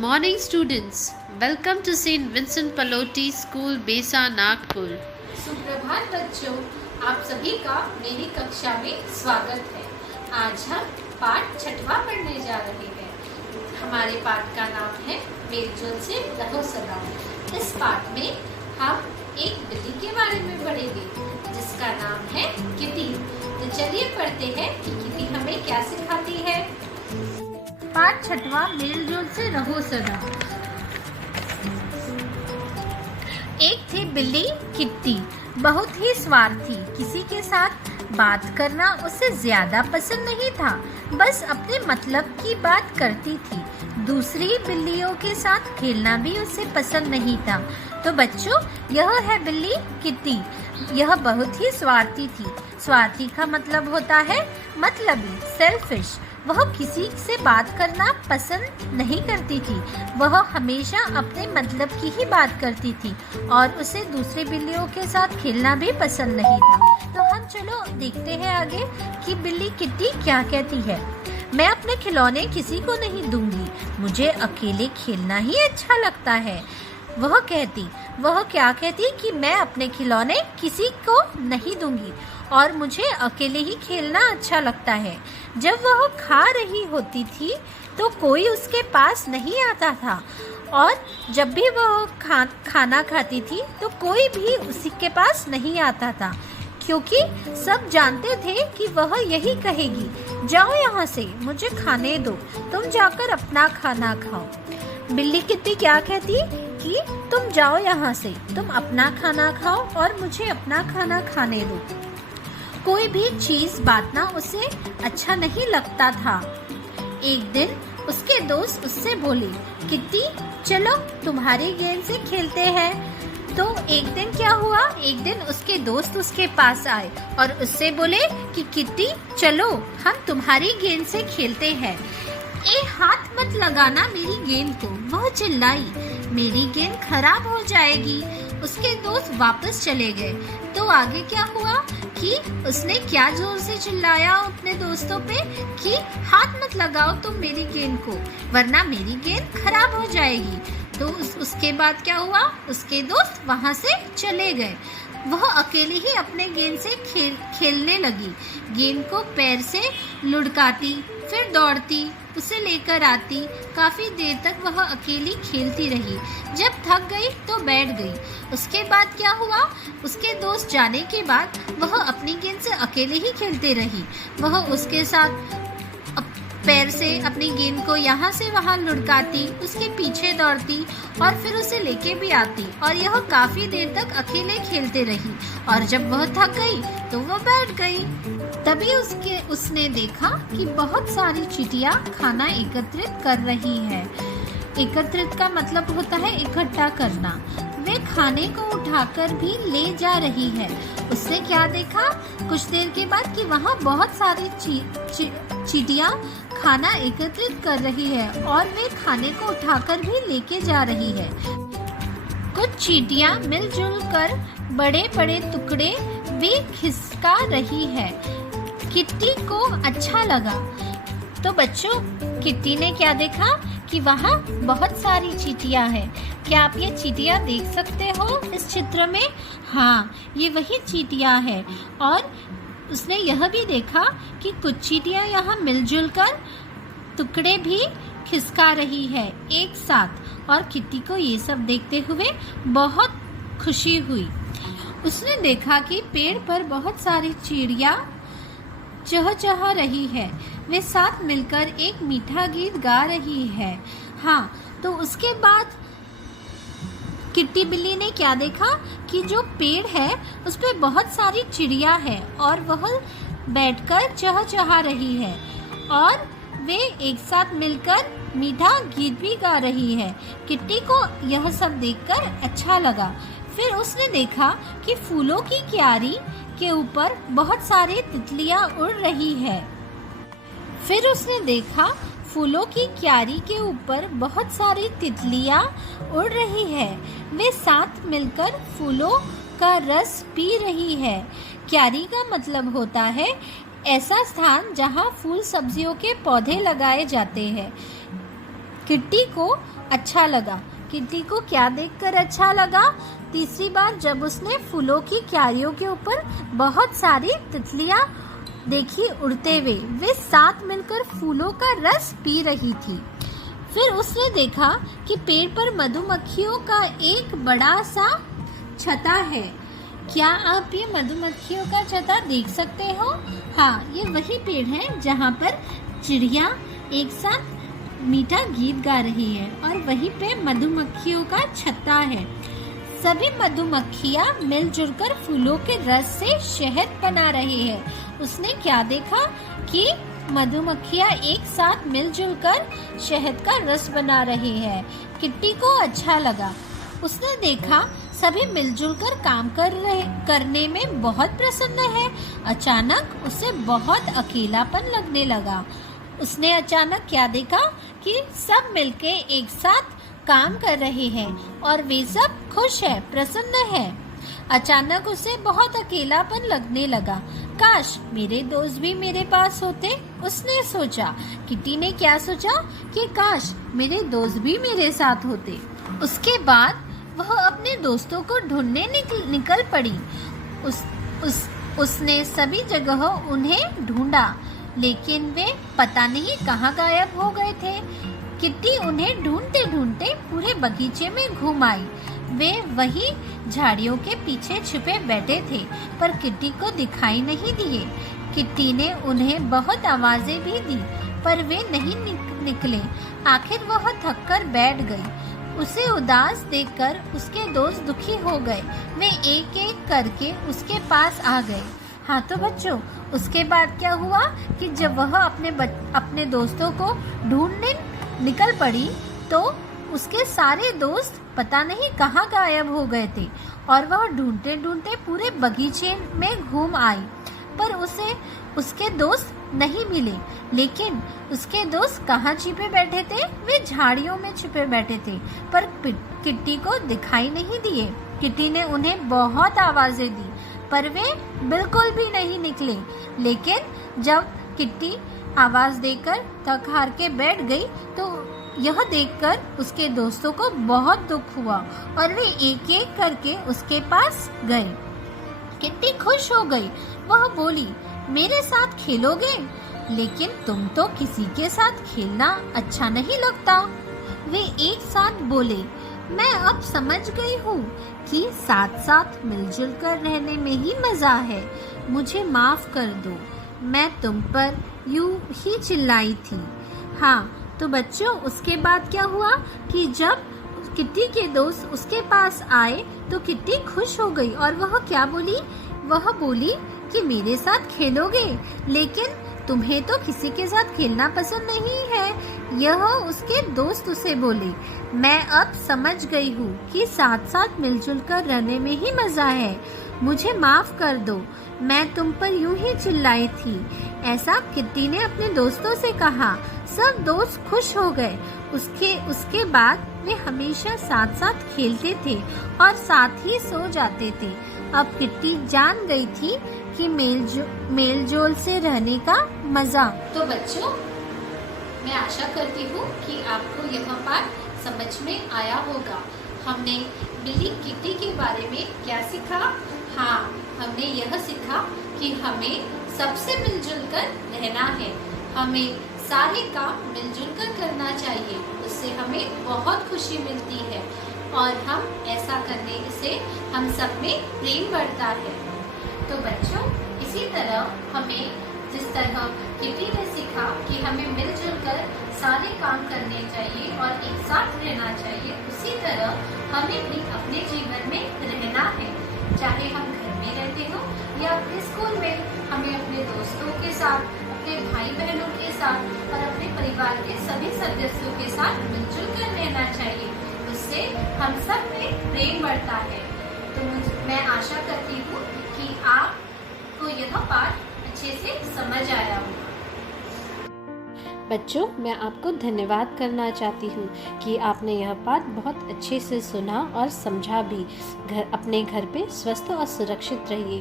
Morning students, welcome to St. Vincent Pallotti School, Besa, Nagpur. सुप्रभात बच्चों, आप सभी का मेरी कक्षा में स्वागत है। आज हम पाठ 6वां पढ़ने जा रहे हैं। हमारे पाठ का नाम है मेलजोल से रहो सदा। इस पाठ में हम एक बिल्ली के बारे में पढ़ेंगे जिसका नाम है किटी। तो चलिए पढ़ते हैं कि किटी हमें क्या सिखाती है। पाठ 6वां मेलजोल से रहो सदा। एक थी बिल्ली किट्टी, बहुत ही स्वार्थी। किसी के साथ बात करना उसे ज्यादा पसंद नहीं था, बस अपने मतलब की बात करती थी। दूसरी बिल्लियों के साथ खेलना भी उसे पसंद नहीं था। तो बच्चों, यह है बिल्ली किट्टी। यह बहुत ही स्वार्थी थी। स्वार्थी का मतलब होता है मतलबी, सेल्फिश। वह किसी से बात करना पसंद नहीं करती थी। वह हमेशा अपने मतलब की ही बात करती थी और उसे दूसरी बिल्लियों के साथ खेलना भी पसंद नहीं था। तो हम चलो देखते हैं आगे कि बिल्ली किट्टी क्या कहती है। मैं अपने खिलौने किसी को नहीं दूंगी, मुझे अकेले खेलना ही अच्छा लगता है। वह क्या कहती कि मैं अपने खिलौने किसी को नहीं दूंगी और मुझे अकेले ही खेलना अच्छा लगता है। जब वह खा रही होती थी तो कोई उसके पास नहीं आता था और जब भी वह खाना खाती थी तो कोई भी उसी के पास नहीं आता था, क्योंकि सब जानते थे कि वह यही कहेगी, जाओ यहाँ से, मुझे खाने दो, तुम जाकर अपना खाना खाओ। बिल्ली किट्टी क्या कहती कि तुम जाओ यहाँ से, तुम अपना खाना खाओ और मुझे अपना खाना खाने दो। कोई भी चीज बांटना उसे अच्छा नहीं लगता था। एक दिन उसके दोस्त उससे बोले, किट्टी चलो तुम्हारी गेंद से खेलते हैं। तो एक दिन क्या हुआ, एक दिन उसके दोस्त उसके पास आए और उससे बोले कि किट्टी चलो हम तुम्हारी गेंद से खेलते हैं। हाथ मत लगाना मेरी गेंद को, वह चिल्लाई, मेरी गेंद खराब हो जाएगी। उसके दोस्त वापस चले गए। तो आगे क्या हुआ कि उसने क्या जोर से चिल्लाया अपने दोस्तों पे कि हाथ मत लगाओ तुम मेरी गेंद को, वरना मेरी गेंद खराब हो जाएगी। तो उसके बाद क्या हुआ, उसके दोस्त वहां से चले गए। वह अकेली ही अपने गेंद से खेलने लगी। गेंद को पैर से लुढ़काती, फिर दौड़ती, उसे लेकर आती। काफी देर तक वह अकेली खेलती रही। जब थक गई तो बैठ गई। उसके बाद क्या हुआ, उसके दोस्त जाने के बाद वह अपनी गेंद से अकेले ही खेलती रही। वह उसके साथ पैर से अपनी गेंद को यहाँ से वहाँ लुढ़काती, उसके पीछे दौड़ती और फिर उसे लेके भी आती और यह काफी देर तक अकेले खेलते रही। और जब वह थक गई तो वह बैठ गई। तभी उसने देखा कि बहुत सारी चींटियां खाना एकत्रित कर रही है। एकत्रित का मतलब होता है इकट्ठा करना। वे खाने को उठाकर भी ले जा रही है। उसने क्या देखा कुछ देर के बाद कि वहाँ बहुत सारी चींटियां खाना एकत्रित कर रही है और वे खाने को उठाकर भी लेके जा रही है। कुछ चींटियां मिलजुल कर बड़े बड़े टुकड़े भी खिसका रही है। किट्टी को अच्छा लगा। तो बच्चों, किट्टी ने क्या देखा कि वहाँ बहुत सारी चींटियां हैं। क्या आप ये चींटियां देख सकते हो इस चित्र में? हाँ, ये वही चींटियां हैं। और उसने यह भी देखा कि कुछ चींटियां यहाँ मिलजुल कर टुकड़े भी खिसका रही है एक साथ। और किट्टी को ये सब देखते हुए बहुत खुशी हुई। उसने देखा कि पेड़ पर बहुत सारी चिड़िया चहचहा रही है। वे साथ मिलकर एक मीठा गीत गा रही है। हाँ, तो उसके बाद किट्टी बिल्ली ने क्या देखा कि जो पेड़ है उस पे बहुत सारी चिड़िया है और वह बैठकर चहचहा रही है और वे एक साथ मिलकर मीठा गीत भी गा रही है। किट्टी को यह सब देखकर अच्छा लगा। फिर उसने देखा कि फूलों की क्यारी के ऊपर बहुत सारी तितलियां उड़ रही है। फिर उसने देखा फूलों की क्यारी के ऊपर बहुत सारी तितलियां उड़ रही है। वे साथ मिलकर फूलों का रस पी रही है। क्यारी का मतलब होता है ऐसा स्थान जहां फूल सब्जियों के पौधे लगाए जाते हैं। किट्टी को अच्छा लगा। किट्टी को क्या देखकर अच्छा लगा? तीसरी बार जब उसने फूलों की क्यारियों के ऊपर बहुत सारी तितलियां देखी उड़ते हुए, वे साथ मिलकर फूलों का रस पी रही थी। फिर उसने देखा कि पेड़ पर मधुमक्खियों का एक बड़ा सा छत्ता है। क्या आप ये मधुमक्खियों का छत्ता देख सकते हो? हाँ, ये वही पेड़ है जहाँ पर चिड़िया एक साथ मीठा गीत गा रही है और वहीं पे मधुमक्खियों का छत्ता है। सभी मधुमक्खियाँ मिलजुल कर फूलों के रस से शहद बना रही है। उसने क्या देखा कि मधुमक्खियाँ एक साथ मिलजुल कर शहद का रस बना रही है। किट्टी को अच्छा लगा। उसने देखा सभी मिलजुल कर काम करने में बहुत प्रसन्न है। अचानक उसे बहुत अकेलापन लगने लगा। उसने अचानक क्या देखा कि सब मिलके एक साथ काम कर रहे हैं और वे सब खुश है, प्रसन्न है। अचानक उसे बहुत अकेलापन लगने लगा। काश मेरे दोस्त भी मेरे पास होते, उसने सोचा। किट्टी ने क्या सोचा कि काश मेरे दोस्त भी मेरे साथ होते। उसके बाद वह अपने दोस्तों को ढूंढने निकल पड़ी। उसने सभी जगह उन्हें ढूंढा, लेकिन वे पता नहीं कहाँ गायब हो गए थे। किट्टी उन्हें ढूंढते ढूंढते पूरे बगीचे में घूम आई। वे वही झाड़ियों के पीछे छुपे बैठे थे, पर किट्टी को दिखाई नहीं दिए। किट्टी ने उन्हें बहुत आवाजें भी दी, पर वे नहीं निकले। आखिर वह थककर बैठ गई। उसे उदास देखकर उसके दोस्त दुखी हो गए। वे एक एक करके उसके पास आ गए। हाँ तो बच्चों, उसके बाद क्या हुआ कि जब वह अपने दोस्तों को ढूंढने निकल पड़ी, तो उसके सारे दोस्त पता नहीं कहाँ गायब हो गए थे और वह ढूंढते ढूंढते पूरे बगीचे में घूम आई, पर उसे उसके दोस्त नहीं मिले। लेकिन उसके दोस्त कहाँ छिपे बैठे थे? वे झाड़ियों में छिपे बैठे थे, पर किट्टी को दिखाई नहीं दिए। किट्टी ने उन्हें बहुत आवाजें दी, पर वे बिल्कुल भी नहीं निकले। लेकिन जब किट्टी आवाज देकर थक हार के बैठ गई, तो यह देखकर उसके दोस्तों को बहुत दुख हुआ और वे एक एक करके उसके पास गए। किट्टी खुश हो गई। वह बोली, मेरे साथ खेलोगे? लेकिन तुम तो किसी के साथ खेलना अच्छा नहीं लगता। वे एक साथ बोले, मैं अब समझ गई हूँ कि साथ साथ मिलजुल कर रहने में ही मजा है। मुझे माफ कर दो, मैं तुम पर यूं ही चिल्लाई थी। हाँ तो बच्चों, उसके बाद क्या हुआ कि जब किट्टी के दोस्त उसके पास आए तो किट्टी खुश हो गई और वह क्या बोली? वह बोली कि मेरे साथ खेलोगे, लेकिन तुम्हें तो किसी के साथ खेलना पसंद नहीं है। यह उसके दोस्त उसे बोले, मैं अब समझ गई हूँ कि साथ साथ मिलजुल कर रहने में ही मजा है। मुझे माफ कर दो, मैं तुम पर यूं ही चिल्लाई थी। ऐसा किट्टी ने अपने दोस्तों से कहा। सब दोस्त खुश हो गए। उसके बाद वे हमेशा साथ साथ खेलते थे और साथ ही सो जाते थे। अब किट्टी जान गई थी कि मेलजोल से रहने का मजा। तो बच्चों, मैं आशा करती हूँ कि आपको यह पाठ समझ में आया होगा। हमने बिल्ली किट्टी के बारे में क्या सीखा? हाँ, हमने यह सीखा कि हमें सबसे मिलजुल कर रहना है। हमें सारे काम मिलजुल कर करना चाहिए, उससे हमें बहुत खुशी मिलती है और हम ऐसा करने से हम सब में प्रेम बढ़ता है। तो बच्चों, इसी तरह हमें जिस तरह किट्टी ने सीखा कि हमें मिलजुल कर सारे काम करने चाहिए और एक साथ रहना चाहिए, उसी तरह हमें भी अपने जीवन में रहना है। चाहे हम घर में रहते हो या अपने स्कूल में, हमें अपने दोस्तों के साथ, अपने भाई बहनों के साथ और अपने परिवार के सभी सदस्यों के साथ मिलजुल कर रहना चाहिए। उससे हम सब में प्रेम बढ़ता है। तो मैं आशा करती हूँ कि आपको यह पाठ अच्छे से समझ आया होगा। बच्चों, मैं आपको धन्यवाद करना चाहती हूँ कि आपने यह पाठ बहुत अच्छे से सुना और समझा भी। अपने घर पे स्वस्थ और सुरक्षित रहिए।